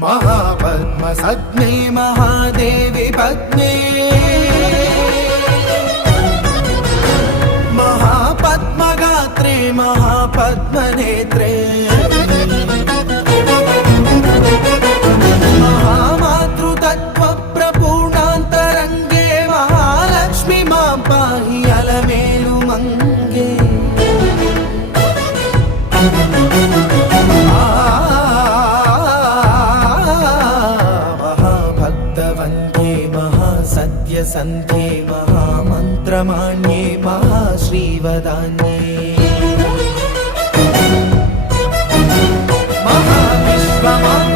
महापद्मसज्ञे महादेवी पद्मे महापद्मगात्रे महापद्मनेत्रे महामातृतत्त्वप्रपूर्णान्तरङ्गे महालक्ष्मी मां पाहि अलमेलु मंगे। महाभक्तवन्द्ये महासत्यसन्ध्ये महामन्त्रमाण्ये महाश्रीवदान्ये महाविश्वमान्ये